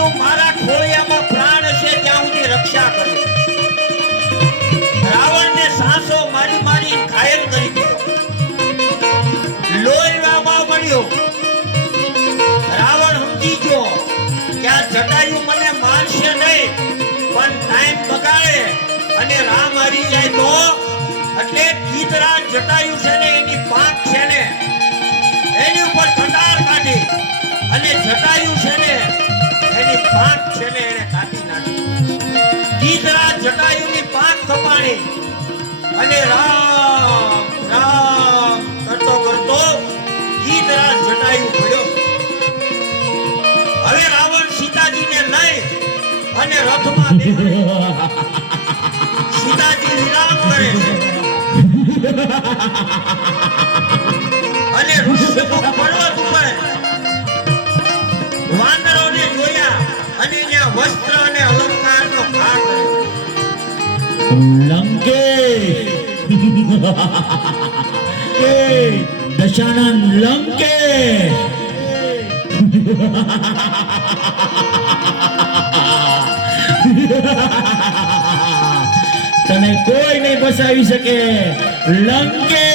તું મારા ખોળિયામાં પ્રાણ છે ત્યાં સુધી રક્ષા કરીશ. રાવણને સાંસો મારી મારી ઘાયલ કરી દીધો. લોહીમાં મળ્યો. રાવણ સમજી ગયો કે આ જટાયુ મને મારશે નહીં, પણ ટાઈમ બગાડે અને રામ હારી જાય તો. એટલે ગીધરાજ જટાયુ છે ને એની પાંખ છે ને એની ઉપર કટાર કાઢી અને જટાયુ છે ને એની પાંખ છે ને એને કાપી નાખી. ગીધરાજ જટાયુની પાંખ કપાણી અને રામ રામ કરતો કરતો ગીધરાજ જટાયુ પડ્યો. હવે રાવણ સીતાજીને લઈ અને રથમાં બેસાડે. સીતાજી વિરામ કરે છે અને ઋષિમુખ પર્વત ઉપર વાનરોને જોયા અને ત્યાં વસ્ત્ર અને અલંકારનો ભાર કર્યો. દશાનંદ લંકે તને કોઈ નહીં બસાવી શકે લંકે.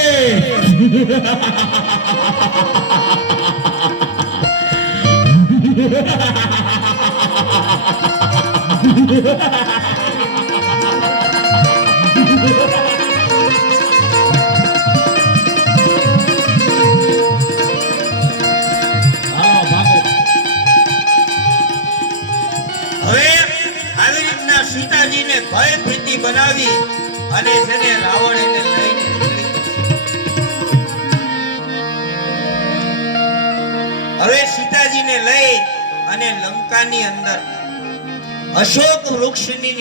સીતાજીને ભય પ્રીતિ બનાવી અને જેને રાવણ એને લઈને નીકળી. હવે સીતાજીને લઈ અને લંકાની અંદર અશોક વૃક્ષની